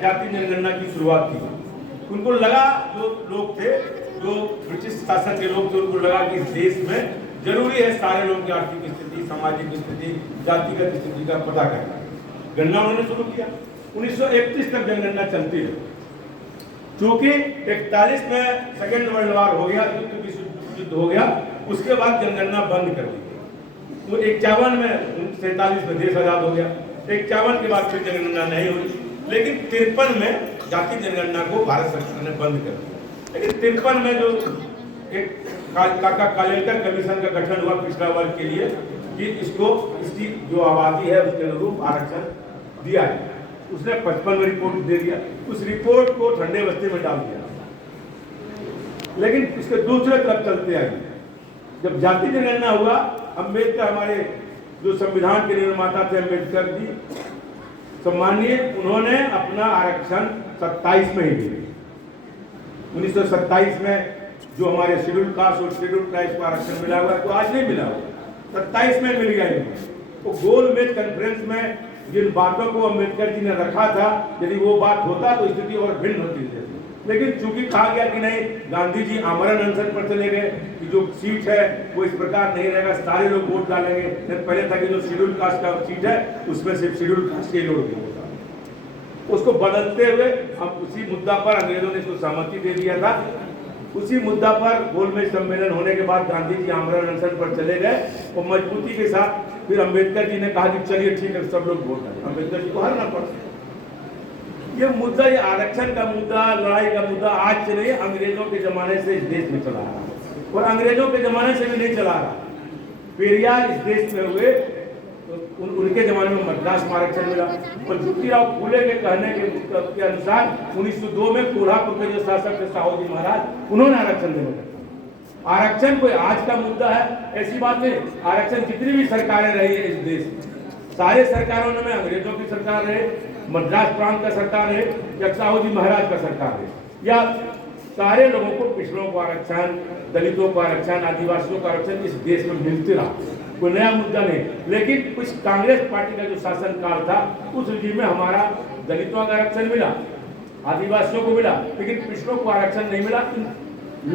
जाति जनगणना की शुरुआत की। उनको लगा, जो लोग थे, जो ब्रिटिश शासन के लोग थे, उनको लगा कि इस देश में जरूरी है सारे लोगों की आर्थिक स्थिति, सामाजिक स्थिति, जातिगत स्थिति का पता करना। गणना उन्होंने शुरू किया। 1931 तक जनगणना चलती है। चूंकि 41 में सेकेंड वर्ल्ड वॉर हो गया, युद्ध हो गया, उसके बाद जनगणना बंद कर दी गई। तो 51 में 47 में देश आजाद हो गया। 51 के बाद फिर जनगणना नहीं हुई, लेकिन 53 में जाति जनगणना को भारत सरकार ने बंद कर दिया। लेकिन 53 में जो एक काका कालेलकर कमीशन का गठन हुआ पिछड़ा वर्ग के लिए कि इसको इसकी जो आबादी है उसके अनुरूप आरक्षण दिया है, उसने 55 में रिपोर्ट दे दिया। उस रिपोर्ट को ठंडे बस्ते में डाल दिया। लेकिन इसके दूसरे तरफ चलते आए, जब जाति जनगणना हुआ, अम्बेडकर हमारे जो संविधान के निर्माता थे अम्बेडकर जी सम्मानीय, उन्होंने अपना आरक्षण 27 में ही दिया। 1927 में जो हमारे शेड्यूल कास्ट और शेड्यूल ट्राइब्स को आरक्षण मिला हुआ तो आज नहीं मिला हुआ, 27 में मिल गया। तो गोलमेज कॉन्फ्रेंस में जिन बातों को अम्बेडकर जी ने रखा था, यदि वो बात होता तो स्थिति और भिन्न होती थी। लेकिन चूंकि कहा गया कि नहीं, गांधी जी आमरण अनशन पर चले गए कि जो सीट है वो इस प्रकार नहीं रहेगा, सारे लोग वोट डालेंगे। पहले था कि जो शेड्यूल कास्ट का सीट है उसमें सिर्फ शेड्यूल कास्ट के लोग होगा। उसको बदलते हुए हम उसी मुद्दा पर अंग्रेजों ने इसको सहमति दे दिया था। उसी मुद्दा पर गोलमेज सम्मेलन होने के बाद गांधी जी आमरण अनशन पर चले गए और मजबूती के साथ फिर अम्बेडकर जी ने कहा कि चलिए ठीक है, सब लोग वोट डालें। अम्बेडकर जी को हारना पड़ा। ये मुद्दा, ये आरक्षण का मुद्दा, लड़ाई का मुद्दा आज से नहीं, अंग्रेजों के जमाने से इस देश में चला रहा और अंग्रेजों के जमाने से भी नहीं चला रहा। पेरियार इस देश में हुए तो उनके जमाने में मद्रास में आरक्षण मिला और ज्योतिराव फूले के कहने के अनुसार 1902 में कोल्हापुर के जो शासक थे साहू जी महाराज, उन्होंने आरक्षण दिया। आरक्षण कोई आज का मुद्दा है ऐसी बात नहीं। आरक्षण जितनी भी सरकारें रही है इस देश में, सारे सरकारों में अंग्रेजों की सरकार रहे, मद्रास प्रांत का सरकार है या साहू जी महाराज का सरकार है, या सारे लोगों को, पिछड़ों को आरक्षण, दलितों को आरक्षण, आदिवासियों को आरक्षण इस देश में मिलते रहा। कोई नया मुद्दा नहीं। लेकिन कुछ कांग्रेस पार्टी का जो शासनकाल था उस रिजीम में हमारा दलितों का आरक्षण मिला, आदिवासियों को मिला, लेकिन पिछड़ों को आरक्षण नहीं मिला।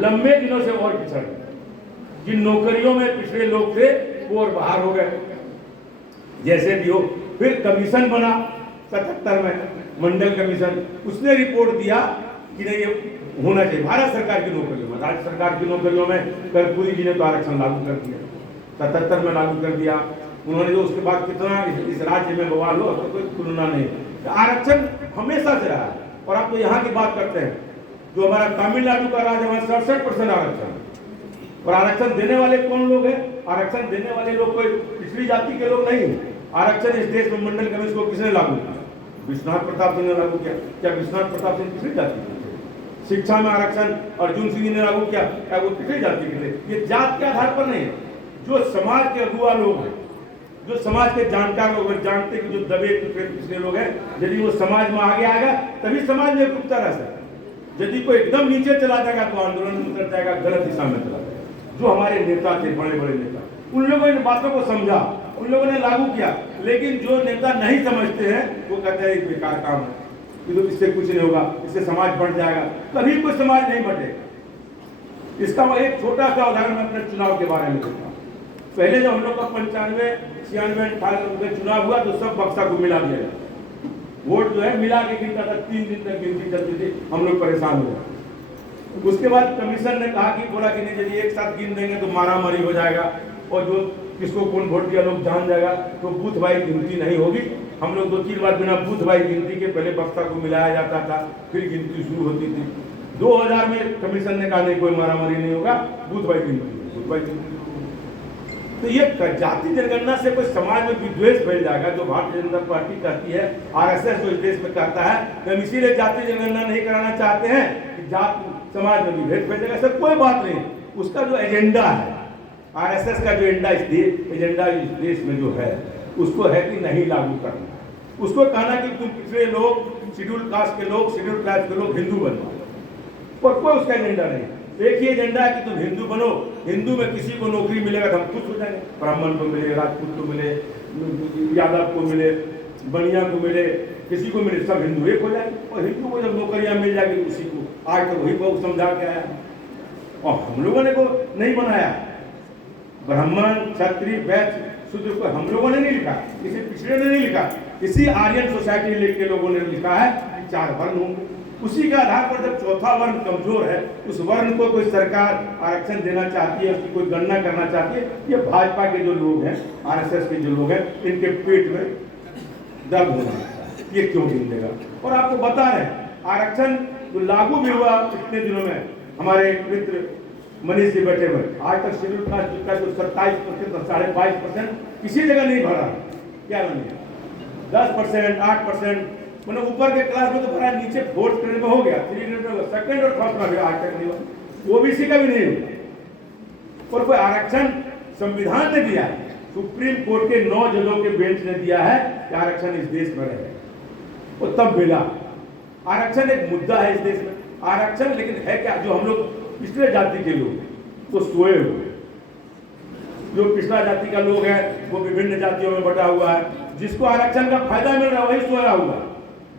लंबे दिनों से और पिछड़, जिन नौकरियों में पिछड़े लोग थे वो और बाहर हो गए। जैसे भी हो, फिर कमीशन बना 77 में, मंडल कमीशन, उसने रिपोर्ट दिया कि नहीं ये होना चाहिए। भारत सरकार की नौकरियों में, राज्य सरकार की नौकरियों में कर्पूरी जी ने तो आरक्षण लागू कर दिया, 77 में लागू कर दिया उन्होंने। जो उसके बाद कितना इस राज्य में बवाल हो तो कोई तुलना नहीं। आरक्षण हमेशा से रहा है। और आप तो यहाँ की बात करते हैं, जो हमारा तमिलनाडु का राज्य है 67% आरक्षण। और आरक्षण देने वाले कौन लोग हैं? आरक्षण देने वाले लोग कोई पिछड़ी जाति के लोग नहीं। आरक्षण इस देश में मंडल कमीशन को किसने लागू किया? विश्वनाथ प्रताप सिंह ने लागू किया। क्या विश्वनाथ प्रताप सिंह पिछड़ी जाति के थे? शिक्षा में आरक्षण अर्जुन सिंह ने लागू किया, क्या वो पिछड़ी जाति के थे? ये जात के आधार पर नहीं है। जो समाज के अगुआ लोग हैं, जो समाज के जानकार लोग हैं, जानते कि जो दबे पिछले लोग हैं, यदि वो समाज में आगे आएगा तभी समाज में एकरूपता रह सकता है। यदि कोई एकदम नीचे चला जाएगा तो आंदोलन में उतर जाएगा, गलत दिशा में चला जाएगा। जो हमारे नेता थे, बड़े बड़े नेता, उन लोगों ने इन बातों को समझा, उन लोगों ने लागू किया। लेकिन जो नेता नहीं समझते हैं वो कहते हैं बेकार काम है, तो इससे कुछ नहीं होगा, इससे समाज बढ़ जाएगा। कभी कोई समाज नहीं बढ़ेगा। इसका एक छोटा सा उदाहरण मैं अपने चुनाव के बारे में देता हूँ। पहले जब हम लोग का 95, 96, 98 में चुनाव हुआ तो सब बक्सा को मिला दिया, वोट जो है मिला के गिनता था। 3 दिन तक गिनती चलती थी, हम लोग परेशान हो गए। उसके बाद कमीशन ने कहा कि बोला कि नहीं, यदि एक साथ गिन देंगे तो मारामारी हो जाएगा और जो किसको कौन वोट दिया लोग जान जाएगा, तो बूथ वाइज गिनती नहीं होगी। हम लोग 2-3 बार बिना बूथ वाइज गिनती के पहले बक्सा को मिलाया जाता था, फिर गिनती शुरू होती थी। 2000 में कमीशन ने कहा नहीं, कोई मारामारी नहीं होगा, बूथ वाइज गिनती, बूथ वाइज गिनती। तो ये जाति जनगणना से कोई समाज में विद्वेष फैल जाएगा, जो भारतीय जनता पार्टी कहती है, आरएसएस जो इस देश में कहता है हम इसीलिए जाति जनगणना नहीं कराना चाहते हैं कि जात समाज में विभेद फैल जाएगा। सर कोई बात नहीं, उसका जो एजेंडा है, आरएसएस का जो एजेंडा इस देश में जो है, उसको है कि नहीं लागू करना। उसको कहना कि तुम पिछड़े लोग, शेड्यूल कास्ट के लोग, शेड्यूल ट्राइब के लोग हिंदू बनो, पर कोई उसका एजेंडा नहीं। एक ही एजेंडा है कि तुम हिंदू बनो, हिंदू में किसी को नौकरी मिलेगा तो हम खुश हो जाएंगे। ब्राह्मण को मिले, राजपूत को मिले, यादव को मिले, बनिया को मिले, किसी को मिले सब हिंदू एक हो जाए, और हिंदू को जब नौकरियां मिल जाएगी उसी को, आज तक वही बहुत समझा के आया। और हम लोगों ने को नहीं बनाया, ब्राह्मण क्षत्रिय वैश्य शूद्र को हम लोगों ने नहीं लिखा, किसी पिछड़े ने नहीं लिखा, इसी आर्यन सोसाइटी के लोगों ने लिखा है कि 4 वर्ण होंगे। उसी के आधार पर जब चौथा वर्ण कमजोर है, उस वर्ण को कोई सरकार आरक्षण देना चाहती है, उसकी कोई गणना करना चाहती है, ये भाजपा के जो लोग हैं, आरएसएस के जो लोग हैं, इनके पेट में दर्द होना लगता है, ये क्यों नहीं देगा। और आपको बता रहे आरक्षण जो लागू भी हुआ इतने दिनों में, हमारे मित्र मनीष जी बैठे हुए, आज तक शेड्यूल कास्ट का जो 27% और 22.5% किसी जगह नहीं भरा, क्या बने 10%, 8%, मतलब ऊपर के क्लास में तो भरा, नीचे फोर्थ ग्रेड में हो गया, 3 ग्रेड में हो गया, सेकंड और फर्स्ट में भी आज तक नहीं हुआ, ओबीसी का भी नहीं हुआ। और कोई आरक्षण संविधान ने दिया है, सुप्रीम कोर्ट के 9 जजों के बेंच ने दिया है कि आरक्षण इस देश में रहे, और तब मिला। आरक्षण एक मुद्दा है इस देश में, आरक्षण लेकिन है क्या, जो हम लोग पिछले जाति के लोग तो सोए हुए, जो पिछड़ा जाति का लोग है वो विभिन्न जातियों में बटा हुआ है, जिसको आरक्षण का फायदा मिल रहा है वही सोया हुआ,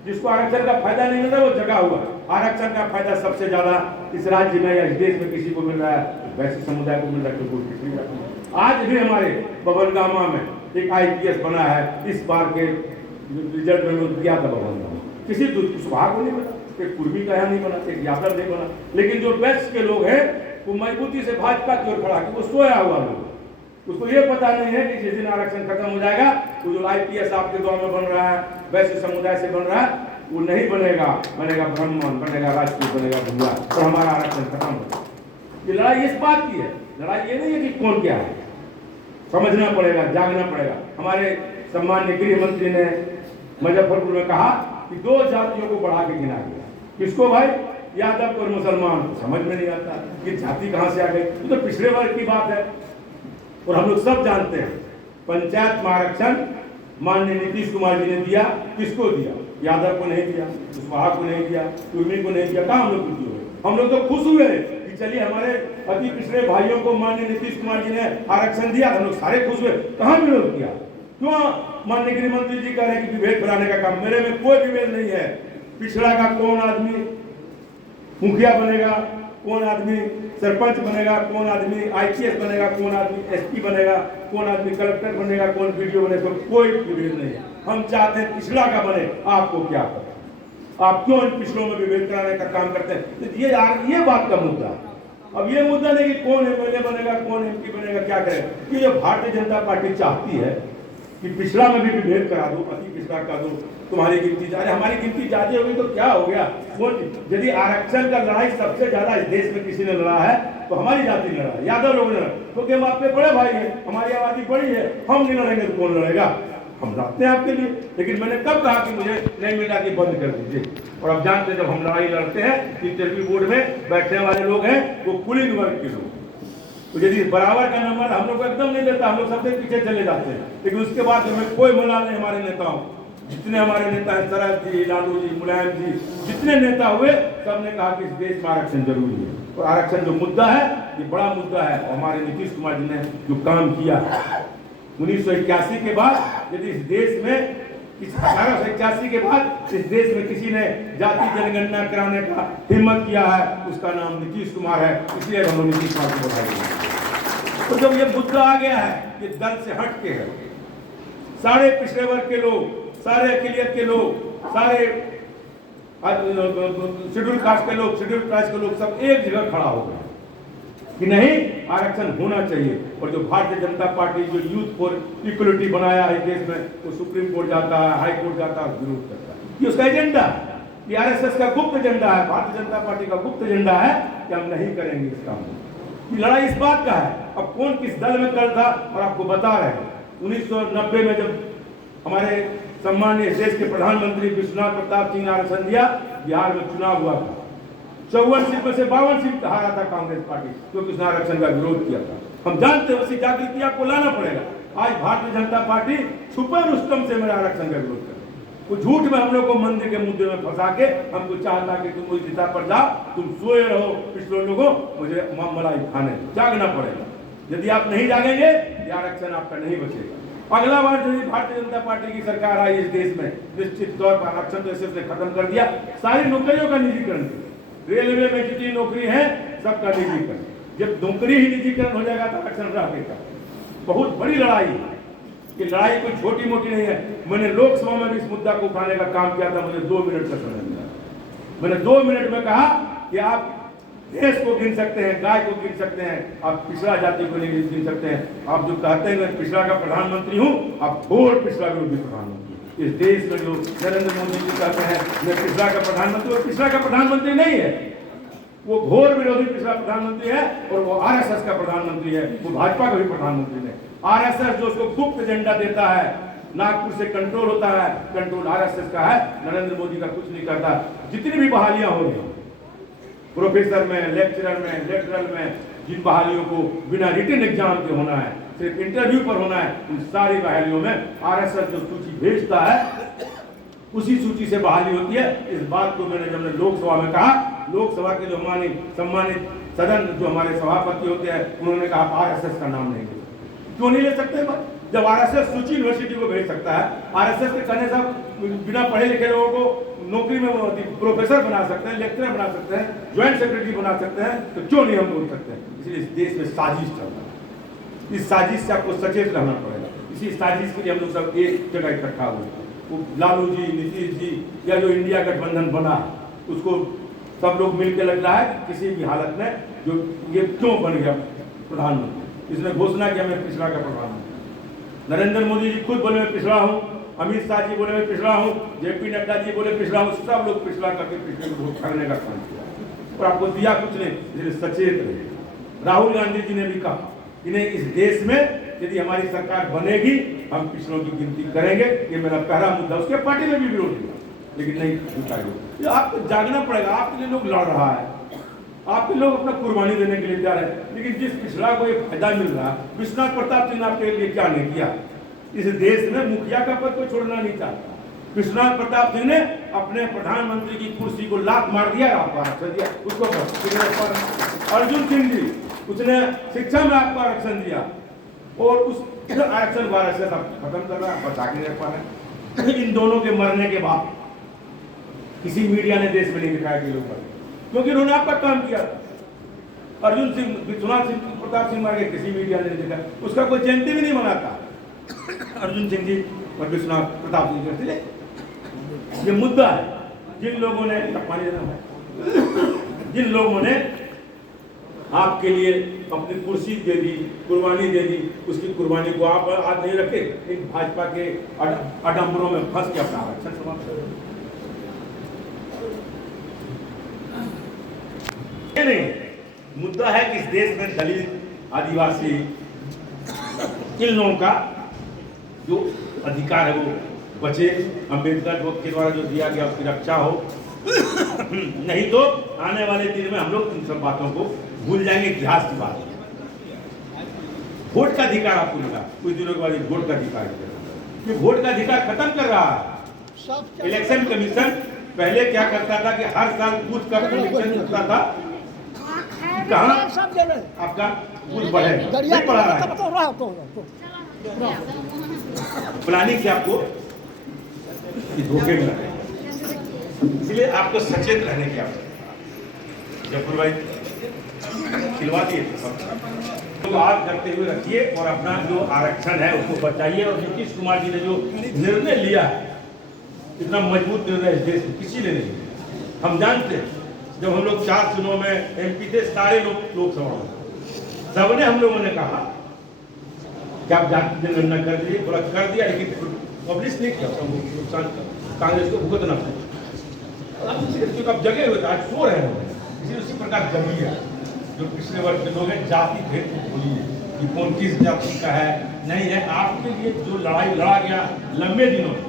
जिसको आरक्षण का फायदा नहीं मिल रहा वो जगा हुआ। आरक्षण का फायदा सबसे ज्यादा इस राज्य में या इस देश में किसी को मिल रहा है, वैसे समुदाय को मिल रहा है, कोई किसी को। आज भी हमारे बबनगामा में एक IPS बना है, इस बार के रिजल्ट में दिया था बबनगामा, किसी सुहा को नहीं बना, एक कुर्मी का यहाँ नहीं बना, एक यादव नहीं बना, लेकिन जो वेस्ट के लोग हैं वो मजबूती से भाजपा की ओर खड़ा कि वो सोया हुआ लोग, उसको ये पता नहीं है कि जिस दिन आरक्षण खत्म हो जाएगा वो जो IPS आपके गांव में बन रहा है, वैसे समुदाय से बन रहा है, वो नहीं बनेगा, बनेगा ब्राह्मण, बनेगा राजपूत, बनेगा भुआ, तो हमारा आरक्षण खत्म हो। ये लड़ाई इस बात की है, लड़ाई ये नहीं है कि कौन क्या है, समझना पड़ेगा, जागना पड़ेगा। हमारे सम्मान्य गृह मंत्री ने मुजफ्फरपुर में कहा कि 2 जातियों को बढ़ा के गिना गया, किसको भाई, यादव और मुसलमान को। समझ में नहीं आता कि जाति कहां से आ गई, तो पिछड़े वर्ग की बात है। और हम लोग सब जानते हैं पंचायत में आरक्षण माननीय नीतीश कुमार जी ने दिया, किसको दिया, यादव को नहीं दिया, कुशवाहा को नहीं दिया, कुर्मी को नहीं दिया, कहाँ हम लोग खुश हुए, हम लोग तो खुश हुए कि चलिए हमारे अति पिछड़े भाइयों को माननीय नीतीश कुमार जी ने आरक्षण दिया, हम लोग सारे खुश हुए। कहाँ विरोध किया, क्यों माननीय गृह मंत्री जी कह रहे हैं कि विभेद फैलाने का काम, मेरे में कोई विभेद नहीं है। पिछड़ा का कौन आदमी मुखिया बनेगा, कौन आदमी सरपंच बनेगा, कौन आदमी IPS बनेगा, कौन आदमी SP बनेगा, कौन आदमी कलेक्टर बनेगा, कौन BDO बनेगा, कोई विभेद नहीं है। हम चाहते हैं पिछड़ा का बने, आपको क्या पता, आप क्यों इन पिछड़ों में विभेद कराने का काम करते हैं। तो ये बात का मुद्दा। अब ये मुद्दा नहीं कि कौन MLA बनेगा, कौन MP बनेगा, क्या करेगा, कि जो भारतीय जनता पार्टी चाहती है कि पिछड़ा में भी विभेद करा दो, अति पिछड़ा कर दो, तुम्हारी गिनती, अरे हमारी गिनती ज्यादा होगी तो क्या हो गया। यदि आरक्षण का लड़ाई सबसे ज्यादा इस देश में किसी ने लड़ा है तो हमारी जाति ने लड़ा है, यादव लोगों ने लड़ा, क्योंकि हम आपके बड़े भाई हैं, हमारी आबादी बड़ी है, हम नहीं लड़ेंगे तो कौन लड़ेगा, हम लड़ते हैं आपके लिए। लेकिन मैंने कब कहा कि मुझे नहीं मिला कि बंद कर दीजिए। और अब जानते हैं जब हम लड़ाई लड़ते हैं, इंटरव्यू बोर्ड में बैठने वाले लोग हैं वो पुलिंग वर्ग के लोग, तो यदि बराबर का नंबर हम लोग को एकदम नहीं देता, हम लोग सबसे पीछे चले जाते हैं। लेकिन उसके बाद हमें कोई मलाल नहीं हमारे नेताओं, जितने हमारे नेता हैं, शरद जी, लालू जी, मुलायम जी, जितने नेता हुए सबने कहा कि इस देश में आरक्षण जरूरी है। और आरक्षण जो मुद्दा है ये बड़ा मुद्दा है। और हमारे नीतीश कुमार जी ने जो काम किया 1981 के बाद, यदि इस देश में 1881 के बाद इस देश में किसी ने जाति जनगणना कराने का हिम्मत किया है, उसका नाम नीतीश कुमार है, इसलिए हम लोग नीतीश कुमार को बताएंगे। तो जब ये मुद्दा आ गया है, ये दल से हट के है, सारे पिछड़े वर्ग के लोग, सारे अकलियत के लोग, सारे शेड्यूल कास्ट के लोग, शेड्यूल ट्राइब्स के लोग सब एक जगह खड़ा हो गए कि नहीं आरक्षण होना चाहिए। और जो भारतीय जनता पार्टी जो यूथ फॉर इक्वलिटी बनाया है देश में, वो सुप्रीम कोर्ट जाता है, हाई कोर्ट जाता है, विरोध करता है। ये उसका एजेंडा है, ये RSS का गुप्त एजेंडा है, भारतीय जनता पार्टी का गुप्त एजेंडा है कि हम नहीं करेंगे इस काम को। लड़ाई इस बात का है। अब कौन किस दल में कल था, और आपको बता रहे हैं 1990 में जब हमारे सम्मानीय देश के प्रधानमंत्री विश्वनाथ प्रताप सिंह ने आरक्षण दिया, बिहार में चुनाव हुआ था, 54 सीट में से 52 सीट हारा था कांग्रेस पार्टी, क्योंकि उसने आरक्षण का विरोध किया था। हम जानते हैं उसी जागृति आपको लाना पड़ेगा। आज भारतीय जनता पार्टी छुपे रुस्तम से मेरा आरक्षण का विरोध करे, वो झूठ में हम लोग को मंदिर के मुद्दे में फंसा के हमको चाहता कि तुम उस दिशा पर जाओ, तुम सोए रहो पिछले लोगों, मुझे मलाई खाने जागना पड़ेगा। यदि आप नहीं जागेंगे, ये आरक्षण आपका नहीं बचेगा। अगला बार जो भारतीय जनता पार्टी की सरकार आई इस देश में, निश्चित तौर पर आरक्षण तो ऐसे खत्म कर दिया, सारी नौकरियों का निजीकरण किया। रेलवे में जितनी नौकरी है सबका निजीकरण। जब नौकरी ही निजीकरण हो जाएगा तो आरक्षण रहेगा। बहुत बड़ी लड़ाई है, ये लड़ाई कोई छोटी मोटी नहीं है। मैंने लोकसभा में भी इस मुद्दा को उठाने का काम किया था, मुझे 2 मिनट का समय मिला। मैंने 2 मिनट में कहा कि आप देश को गिन सकते हैं, गाय को गिन सकते हैं, आप पिछड़ा जाति को नहीं गिन सकते हैं। आप जो कहते हैं मैं पिछड़ा का प्रधानमंत्री हूँ, आप घोर पिछड़ा विरोधी प्रधानमंत्री। इस देश में जो नरेंद्र मोदी जी कहते हैं मैं पिछड़ा का प्रधानमंत्री, वो पिछड़ा का प्रधानमंत्री नहीं है, वो घोर विरोधी पिछड़ा प्रधानमंत्री है। और वो आरएसएस का प्रधानमंत्री है, वो भाजपा का भी प्रधानमंत्री नहीं। आरएसएस जो उसको गुप्त एजेंडा देता है, नागपुर से कंट्रोल होता है, कंट्रोल आरएसएस का है, नरेंद्र मोदी का कुछ नहीं करता। जितनी भी बहालियां हो रही हैं प्रोफेसर में, लेक्चरर में, लेटरल में, जिन बहालियों को बिना रिटन एग्जाम के होना है, सिर्फ इंटरव्यू पर होना है, उन सारी बहालियों में आरएसएस जो सूची भेजता है उसी सूची से बहाली होती है। इस बात को मैंने जब लोकसभा में कहा, लोकसभा के जो हमारे सम्मानित सदन जो हमारे सभापति होते हैं उन्होंने कहा आरएसएस का नाम नहीं ले सकते। क्यों नहीं ले सकते? जब आरएसएस सूची यूनिवर्सिटी को भेज सकता है, आरएसएस के कहने से बिना पढ़े लिखे लोगों को नौकरी में प्रोफेसर बना सकते हैं, लेक्चरर बना सकते हैं, ज्वाइंट सेक्रेटरी बना सकते हैं, तो क्यों नहीं हम बोल सकते हैं? इसलिए इस देश में साजिश चल रहा है। इस साजिश से आपको सचेत रहना पड़ेगा। इसी साजिश के लिए हम लोग सब एक जगह इकट्ठा हुए। वो लालू जी, नीतीश जी या जो इंडिया गठबंधन बना उसको सब लोग मिलकर लग रहा है कि किसी भी हालत में जो ये क्यों बन गया प्रधानमंत्री। इसने घोषणा किया मैं पिछड़ा का प्रधानमंत्री। नरेंद्र मोदी जी खुद बोले मैं पिछड़ा हूँ, अमित शाह जी बोले मैं पिछड़ा हूँ, जेपी नड्डा जी बोले पिछड़ा हूँ, सब लोग पिछड़ा करके पिछड़े को वोट करने का काम किया और आपको दिया कुछ नहीं, इसलिए सचेत रहे। राहुल गांधी जी ने भी कहा इन्हें इस देश में यदि हमारी सरकार बनेगी हम पिछड़ों की गिनती करेंगे, ये मेरा पहला मुद्दा। उसके पार्टी में भी विरोध किया लेकिन नहीं जुटाएगा। आपको जागना पड़ेगा, आपके लिए लोग लड़ रहा है, आपके लोग अपना कुर्बानी देने के लिए तैयार है, लेकिन जिस पिछड़ा को ये फायदा मिल रहा है, विश्वनाथ प्रताप सिंह आपके लिए क्या नहीं किया? इस देश में मुखिया का पद को छोड़ना नहीं चाहता। विश्वनाथ प्रताप सिंह ने अपने प्रधानमंत्री की कुर्सी को लात मार दिया, आपको आरक्षण दिया उसको। अर्जुन सिंह जी उसने शिक्षा में आपको आरक्षण दिया और उस आरक्षण को आरक्षण खत्म कर रहा है, बचा के रख पा रहे। इन दोनों के मरने के बाद किसी मीडिया ने देश में नहीं दिखाया कि लोग मरे, क्योंकि उन्होंने आपका काम किया। अर्जुन सिंह, विश्वनाथ सिंह प्रताप सिंह मर गए, किसी मीडिया ने नहीं देखा, उसका कोई जयंती भी नहीं मनाता अर्जुन सिंह जी और विश्वनाथ प्रताप सिंह करते। ये मुद्दा है। जिन लोगों ने पानी देना है, जिन लोगों ने आपके लिए अपनी कुर्सी दे दी, कुर्बानी दे दी, उसकी कुर्बानी को आप आज नहीं रखे, इन भाजपा के अडंबरों में फंस के अपना आरक्षण समाप्त कर। नहीं, मुद्दा है कि इस देश में दलित, आदिवासी, इन लोगों का जो अधिकार है वो बचे, अम्बेडकर के द्वारा जो दिया गया उसकी रक्षा हो। नहीं तो आने वाले दिन में हम लोग इन सब बातों को भूल जाएंगे। इतिहास की बात है। वोट का अधिकार आपको मिला, कुछ दिनों के बाद वोट का अधिकार, ये वोट का अधिकार खत्म कर रहा है। इलेक्शन कमीशन पहले क्या करता था कि हर साल बूथ का इलेक्शन होता था, कहाँ आपका बूथ बढ़े, नहीं बढ़ा रहा है। प्लानिंग से आपको धोखे मिला है, इसलिए आपको सचेत रहने की आवश्यकता। जफर भाई खिलवा दिए तो आप करते हुए रखिए और अपना जो आरक्षण है उसको बचाइए। और नीतीश कुमार जी ने जो निर्णय लिया है, इतना मजबूत निर्णय इस देश में किसी ने नहीं। हम जानते हैं जब हम लोग 4 चुनाव में एमपी थे, सारे लोग लोकसभा में, सबने हम लोगों ने कहा कि आप जाति जनगणना कर दिए, बोला कर दिया, लेकिन पब्लिश नहीं किया, नुकसान कांग्रेस को भुगतना क्योंकि अब जगे हुए थे, आज सो रहे हैं। इसी उसी प्रकार जमी है जो पिछले वर्ष के लोग हैं, जाति भेद को भूलिए कि कौन किस जाति का है नहीं है। आपके लिए जो लड़ाई लड़ा गया लंबे दिनों में,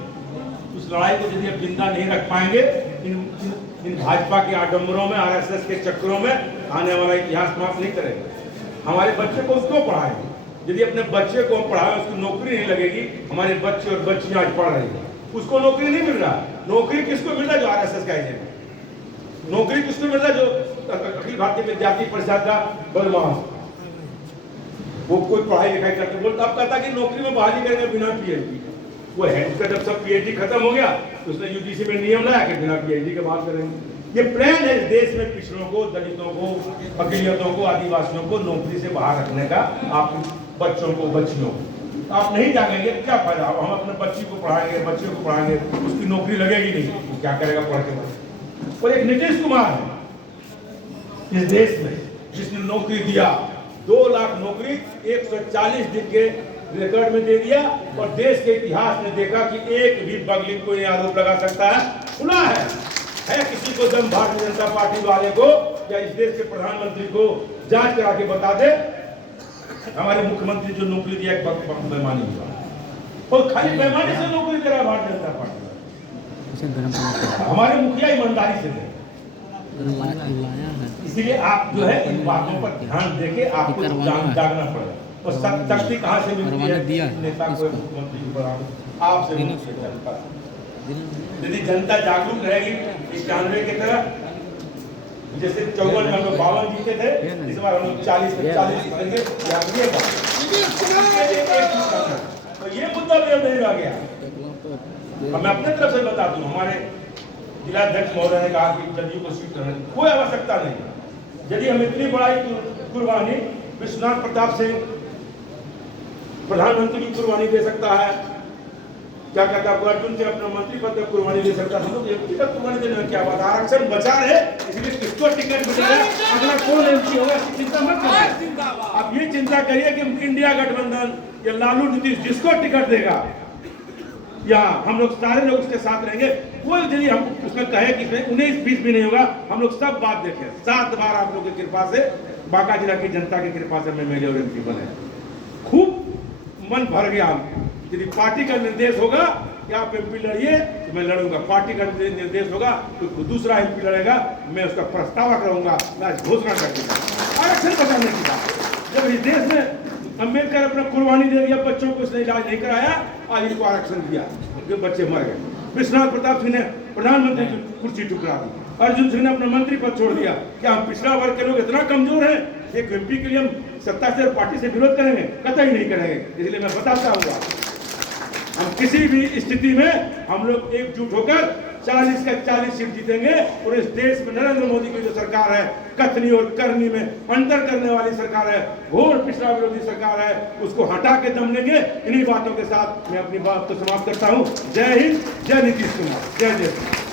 उस लड़ाई को यदि आप जिंदा नहीं रख पाएंगे इन भाजपा के आडंबरों में, आरएसएस के चक्करों में, आने वाला इतिहास माफ नहीं करेगा। हमारे बच्चे को क्यों पढ़ाएंगे? यदि अपने बच्चे को पढ़ाए उसकी नौकरी नहीं लगेगी। हमारे बच्चे और बच्चियां आज पढ़ रही हैं, उसको नौकरी नहीं मिल रहा। नौकरी किसको मिल रहा है? जो आरएसएस का एजेंट। नौकरी किसको मिल रहा है? जो अखिल भारतीय विद्यार्थी परिषद का बदमाश। वो कोई पढ़ाई लिखाई करते बोलता, अब कहता कि नौकरी में बहाली करेंगे बिना पीएचडी। वो हेड का जब सब पीएचडी खत्म हो गया तो उसने यूजीसी में नियम लाया कि बिना पीएचडी के बात करेंगे। ये प्लान है इस देश में पिछड़ों को, दलितों को, अकलियतों को, आदिवासियों को नौकरी से बाहर रखने का। आप बच्चों को, बच्चियों को आप नहीं जानेंगे क्या फायदा। हम अपने बच्ची को पढ़ाएंगे, बच्चे को पढ़ाएंगे, उसकी नौकरी लगेगी नहीं, वो क्या करेगा पढ़ के। और एक नीतीश कुमार है इस देश में जिसने नौकरी दिया, 2 लाख नौकरी 140 दिन के रिकॉर्ड में दे दिया। और देश के इतिहास में देखा कि एक भी बगली को ये आरोप लगा सकता है, सुना है किसी को दम भारतीय जनता पार्टी वाले को या इस देश के प्रधानमंत्री को जांच करा के बता दे हमारे मुख्यमंत्री जो नौकरी दिया एक बेईमानी हुआ और खाली बेईमानी से नौकरी दे रहा है भारतीय जनता पार्टी। हमारे मुखिया ईमानदारी से दे। इसीलिए आप जो है इन बातों पर ध्यान देके आपको जागना पड़ेगा। और शक्ति कहाँ से मिलती है? नेता को, मुख्यमंत्री को, आपसे। यदि जनता जागरूक रहेगी 91 की तरह, जैसे 54 में 52 जीते थे, इस बार हम लोग 40 में 40 जीतेंगे। तो ये मुद्दा भी नहीं रह गया। मैं अपने तरफ से बता दूं, हमारे जिलाध्यक्ष महोदय ने कहा कि जदयू को सीट करने की कोई आवश्यकता नहीं। यदि हम इतनी बड़ी कुर्बानी विश्वनाथ प्रताप सिंह प्रधानमंत्री की कुर्बानी दे सकता है, क्या कहता है अर्जुन से अपना मंत्री पद पर कुर्बानी दे सकता है, हम लोग एमपी का कुर्बानी देने में क्या बात। आरक्षण बचा है, इसलिए किसको टिकट मिलेगा, अगला कौन एमपी होगा, चिंता मत करिए। आप ये चिंता करिए कि इंडिया गठबंधन या लालू नीतीश जिसको टिकट देगा या हम लोग सारे लोग उसके साथ रहेंगे। कोई यदि हम उसमें कहे कि 19-20 भी नहीं होगा, हम लोग सब बात देखें। 7 बार आप लोग की कृपा से, बांका जिला की जनता की कृपा से मैं एमएलए और एमपी बने। खूब मन भर गया। यदि पार्टी का निर्देश होगा कि आप एमपी लड़िए तो मैं लड़ूंगा, पार्टी का निर्देश होगा तो दूसरा एमपी लड़ेगा, मैं उसका प्रस्तावक रहूंगा। मैं आज घोषणा कर दूंगा आरक्षण बचाने की बात। जब इस देश में अम्बेडकर अपना कुर्बानी दे दिया, बच्चों को उसने इलाज नहीं कराया, आज इनको आरक्षण दिया, उनके बच्चे मर गए। विश्वनाथ प्रताप सिंह ने प्रधानमंत्री की कुर्सी टुकरा दी, अर्जुन सिंह ने अपना मंत्री पद छोड़ दिया। क्या हम पिछड़ा वर्ग के लोग इतना कमजोर हैं? एक एमपी के लिए हम सत्ता से पार्टी से विरोध करेंगे? कतई नहीं करेंगे। इसलिए मैं बताता हूँ, हम किसी भी स्थिति में हम लोग एकजुट होकर 40 का 40 सीट जीतेंगे। और इस देश में नरेंद्र मोदी की जो सरकार है, कथनी और करनी में अंतर करने वाली सरकार है, घोर पिछड़ा विरोधी सरकार है, उसको हटा के दम लेंगे। इन्हीं बातों के साथ मैं अपनी बात को समाप्त करता हूँ। जय हिंद, जय नीतीश कुमार, जय जय।